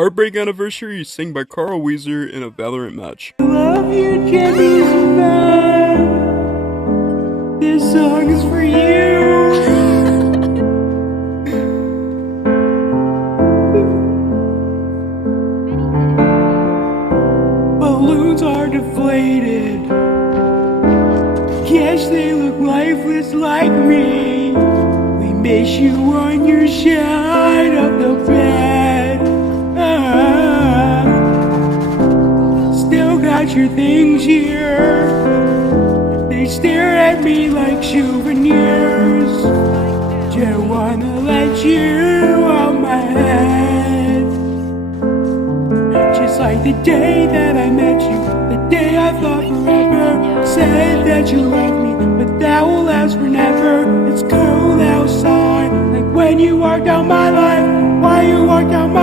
Heartbreak Anniversary, sing by Carl Weezer in a Valorant match. Love you, Jenny Smith. This song is for you. Balloons are deflated. Guess they look lifeless like me. We miss you on your side of the bed. Still got your things here. They stare at me like souvenirs. Just wanna let you on my head. Just like the day that I met you, the day I thought forever. Said that you loved me, but that will last forever. It's cold outside, like when you walked out my life. Why you walked out my